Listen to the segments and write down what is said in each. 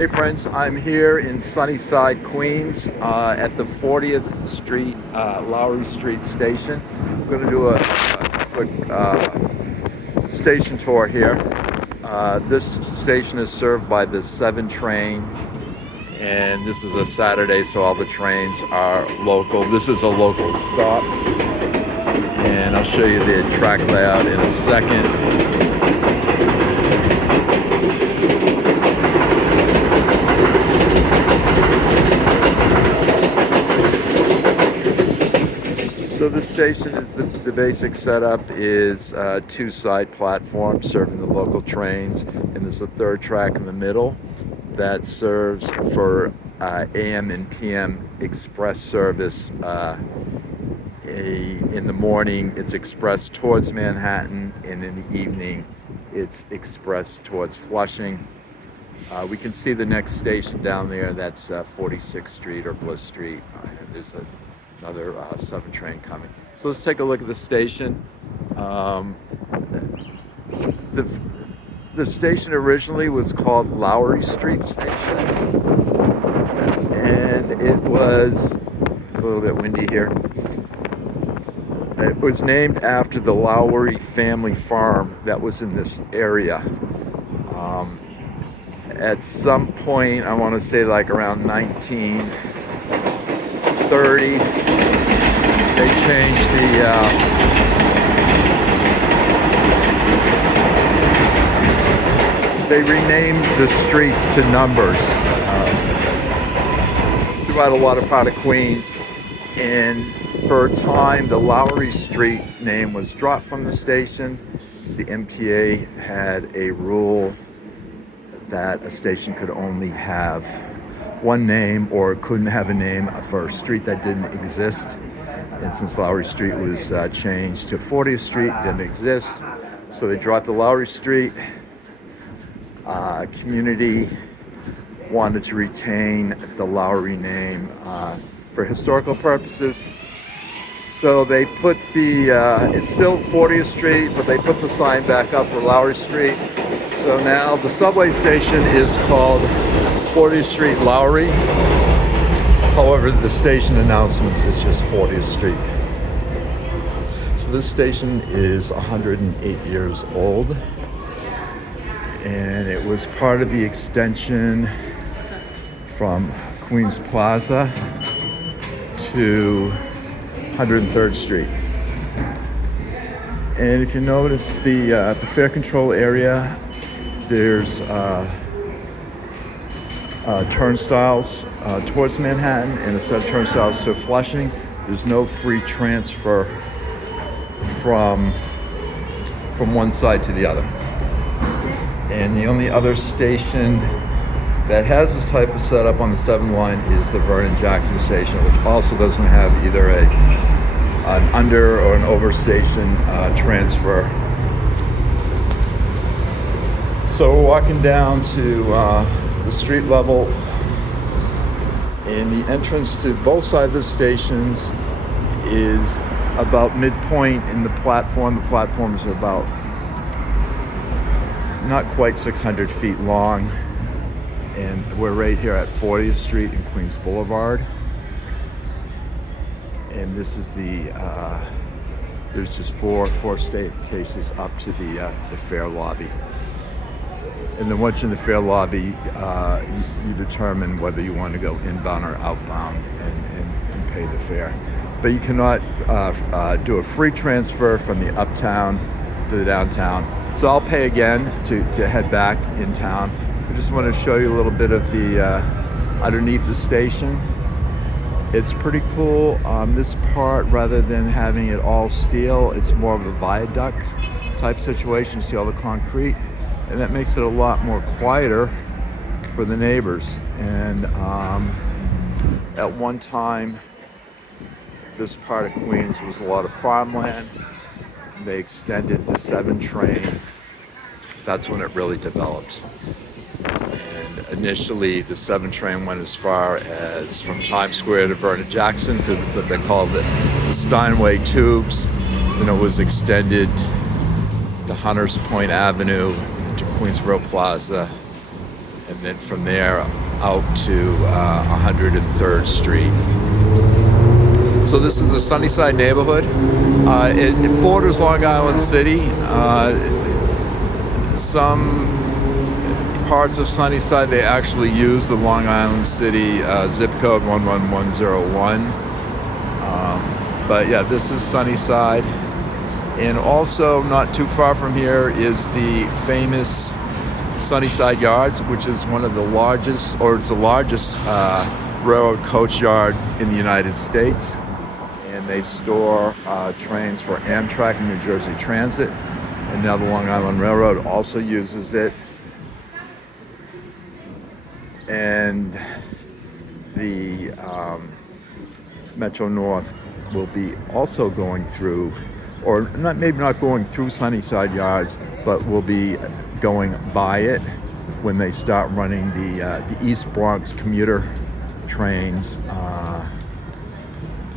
Hey friends, I'm here in Sunnyside, Queens at the 40th Street, Lowery Street station. I'm going to do a quick station tour here. This station is served by the 7 train, and this is a Saturday, so all the trains are local. This is a local stop, and I'll show you the track layout in a second. So this station, the basic setup is 2 side platforms serving the local trains, and there's a 3rd track in the middle that serves for AM and PM express service. In the morning, it's express towards Manhattan, and in the evening, it's express towards Flushing. We can see the next station down there. That's 46th Street or Bliss Street. There's another 7 train coming. So let's take a look at the station. The station originally was called Lowery Street Station, and it's a little bit windy here. It was named after the Lowery family farm that was in this area. At some point, I want to say like around 1930, they changed they renamed the streets to numbers throughout a lot of part of Queens, and for a time the Lowery Street name was dropped from the station. The MTA had a rule that a station could only have one name, or couldn't have a name for a street that didn't exist. And since Lowery Street was changed to 40th Street, didn't exist, so they dropped the Lowery Street. Community wanted to retain the Lowery name for historical purposes, so they put it's still 40th Street, but they put the sign back up for Lowery Street. So now the subway station is called 40th Street Lowery. However, the station announcements is just 40th Street. So this station is 108 years old, and it was part of the extension from Queens Plaza to 103rd Street. And if you notice the fare control area, there's turnstiles towards Manhattan and a set of turnstiles to Flushing. There's no free transfer from one side to the other. And the only other station that has this type of setup on the 7 line is the Vernon-Jackson station, which also doesn't have either an under or an over station transfer. So we're walking down to the street level, and the entrance to both sides of the stations is about midpoint in the platform. The platforms are about not quite 600 feet long, and we're right here at 40th Street and Queens Boulevard. And this is there's just four staircases up to the fare lobby. And then once you're in the fare lobby, you determine whether you want to go inbound or outbound and pay the fare. But you cannot do a free transfer from the uptown to the downtown. So I'll pay again to head back in town. I just want to show you a little bit of the underneath the station. It's pretty cool. This part, rather than having it all steel, it's more of a viaduct type situation. You see all the concrete, and that makes it a lot more quieter for the neighbors. And at one time, this part of Queens was a lot of farmland. They extended the 7 train. That's when it really developed. And initially, the 7 train went as far as from Times Square to Vernon-Jackson through what they call the Steinway tubes. Then it was extended to Hunters Point Avenue, to Queensboro Plaza, and then from there out to 103rd Street. So this is the Sunnyside neighborhood. It borders Long Island City. Some parts of Sunnyside, they actually use the Long Island City zip code 11101. But yeah, this is Sunnyside. And also not too far from here is the famous Sunnyside Yards, which is one of the largest, or it's the largest railroad coach yard in the United States. And they store trains for Amtrak and New Jersey Transit. And now the Long Island Railroad also uses it. And the Metro North will be also going through, or not, maybe not going through Sunnyside Yards, but will be going by it when they start running the East Bronx commuter trains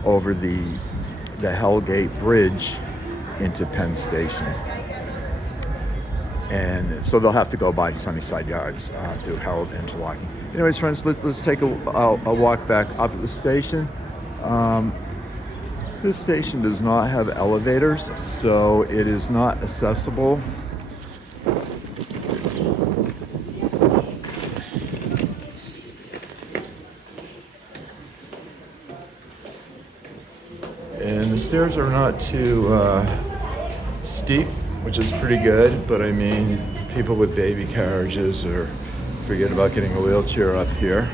over the Hellgate Bridge into Penn Station. And so they'll have to go by Sunnyside Yards through Harold Interlocking. Anyways, friends, let's take a walk back up at the station. This station does not have elevators, so it is not accessible. And the stairs are not too steep, which is pretty good, but I mean, people with baby carriages or forget about getting a wheelchair up here.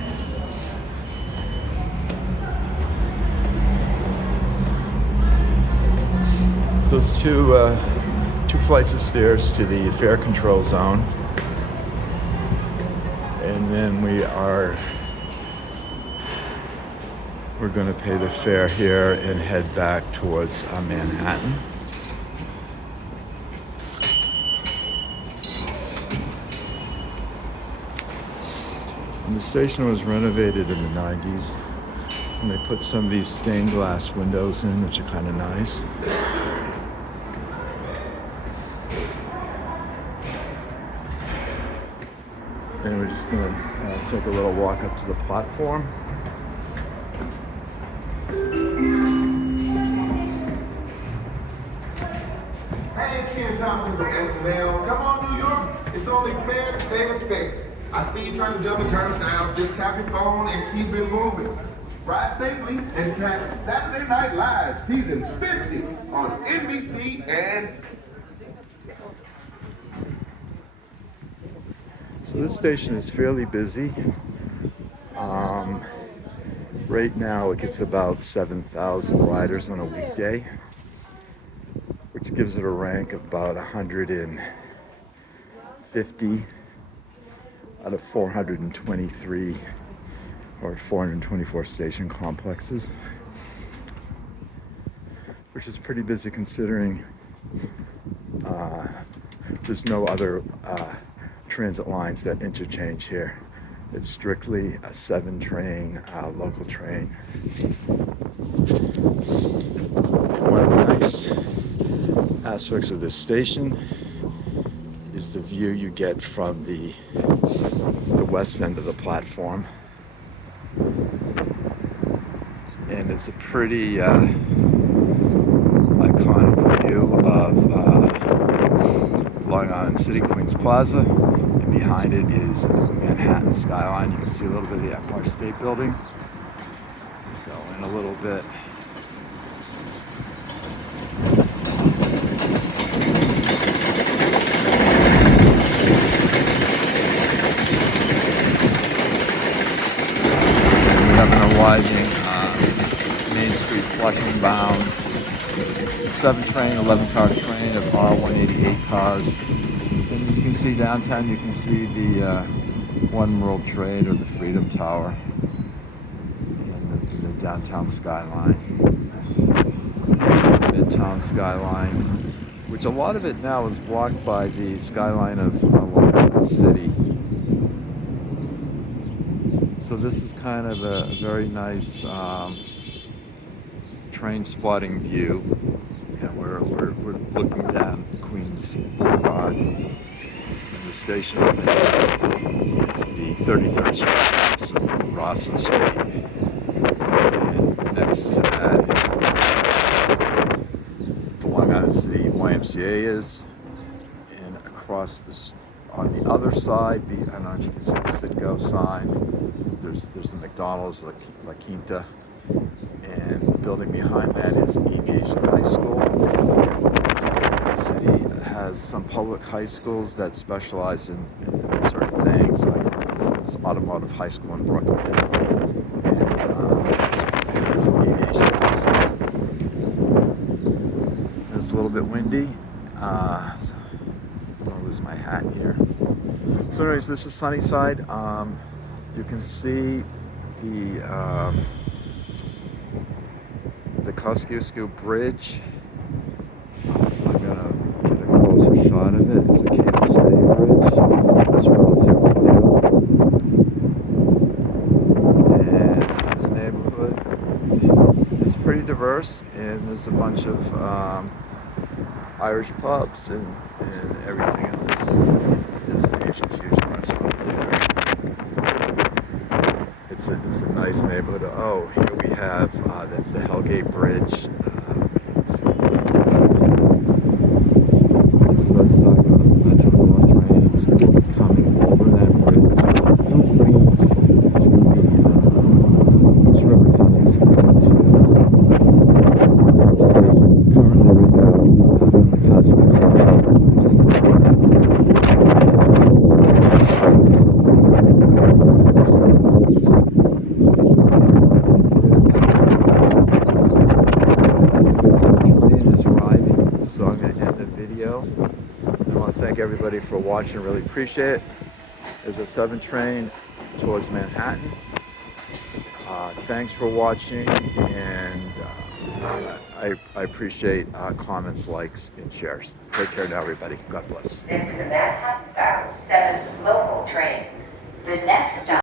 So it's two flights of stairs to the fare control zone. And then we're going to pay the fare here and head back towards Manhattan. And the station was renovated in the 90s, and they put some of these stained glass windows in, which are kind of nice. And we're just going to take a little walk up to the platform. Hey, it's Ken Thompson from SNL. Come on, New York. It's only fair to pay respect. I see you trying to jump the turnstiles. Just tap your phone and keep it moving. Ride safely and catch Saturday Night Live Season 50 on NBC and... So this station is fairly busy. Right now it gets about 7,000 riders on a weekday, which gives it a rank of about 150 out of 423 or 424 station complexes, which is pretty busy considering there's no other transit lines that interchange here. It's strictly a 7-train local train. One of the nice aspects of this station is the view you get from the west end of the platform. And it's a pretty iconic view of Long Island City, Queens Plaza. And behind it is Manhattan Skyline. You can see a little bit of the Empire State Building. Go in a little bit. Arriving Main Street, Flushing bound 7-train, 11-car train of R188 cars. And you can see downtown, you can see the One World Trade or the Freedom Tower in the downtown skyline. Midtown skyline, which a lot of it now is blocked by the skyline of Long Island City. So this is kind of a very nice train spotting view. And we're looking down Queens Boulevard and the station. And is the 33rd Street, Rawson Street. And next to that is the Long Island City YMCA is. And across this, on the other side, I don't know if you can see the Citgo sign, there's a McDonald's, La Quinta. And the building behind that is Aviation High School. The city has some public high schools that specialize in certain things, like this Automotive High School in Brooklyn. And this is Aviation High School. It's a little bit windy. I'm gonna lose my hat here. So anyways, this is Sunnyside. You can see the Kosciuszko Bridge. I'm gonna get a closer shot of it. It's a cable stay bridge. It's relatively new. And this neighborhood is pretty diverse, and there's a bunch of Irish pubs and everything else. There's an Asian fusion restaurant there. It's a nice neighborhood. Oh, here we have the Hellgate Bridge. This is us talking about the Metro North trains coming over that bridge through Queens, through the East River tunnels into that station. Currently right now, in the passenger section, which is not So I'm going to end the video. I want to thank everybody for watching. Really appreciate it. There's a 7 train towards Manhattan. Thanks for watching, and I appreciate comments, likes, and shares. Take care now, everybody. God bless. This is the Manhattan Bound 7 local train. The next stop.